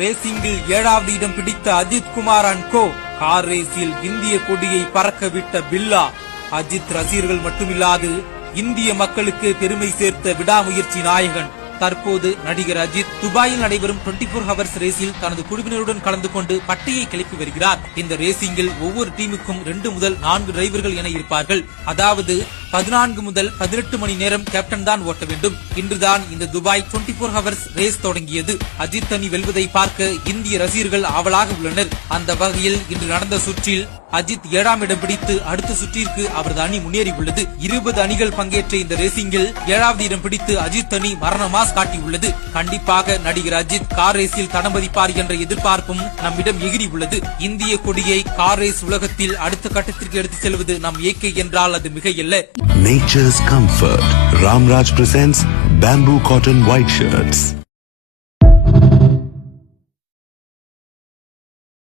ரேசிங்கில் 7வது இடம் பிடித்த Ajith Kumar and co. Car ரேஸில் இந்திய கொடியை பறக்கவிட்ட பில்லா. அஜித் ரசிகர்கள் மட்டுமில்லாது இந்திய மக்களுக்கு பெருமை சேர்த்த விடாமுயற்சி நாயகன். தற்போது நடிகர் அஜித் துபாயில் நடைபெறும் 24 ஹவர்ஸ் ரேஸில் தனது குழுவினருடன் கலந்து கொண்டு பட்டையை கிளப்பி வருகிறார். இந்த ரேசிங்கில் ஒவ்வொரு டீமுக்கும் 2 முதல் 4 டிரைவர்கள் என இருப்பார்கள். அதாவது 14 முதல் 18 மணி நேரம் கேப்டன் தான் ஓட்ட வேண்டும். இன்றுதான் இந்த துபாய் 24 ஹவர்ஸ் ரேஸ் தொடங்கியது. அஜித் அணி வெல்வதை பார்க்க இந்திய ரசிகர்கள் ஆவலாக உள்ளனர். அந்த வகையில் இன்று நடந்த சுற்றில் அஜித் 7ஆம் இடம் பிடித்து அடுத்த சுற்றிற்கு அவரது அணி முன்னேறியுள்ளது. 20 அணிகள் பங்கேற்ற இந்த ரேசிங்கில் 7வது இடம் பிடித்து அஜித் அணி மரண மாஸ் காட்டியுள்ளது. கண்டிப்பாக நடிகர் அஜித் கார் ரேஸில் தடம் பதிப்பார் என்ற எதிர்பார்ப்பும் நம்மிடம் எகிரி உள்ளது. இந்திய கொடியை கார் ரேஸ் உலகத்தில் அடுத்த கட்டத்திற்கு எடுத்துச் செல்வது நம் இயற்கை என்றால் அது மிகையல்ல. Nature's comfort. Ramraj presents bamboo cotton white shirts.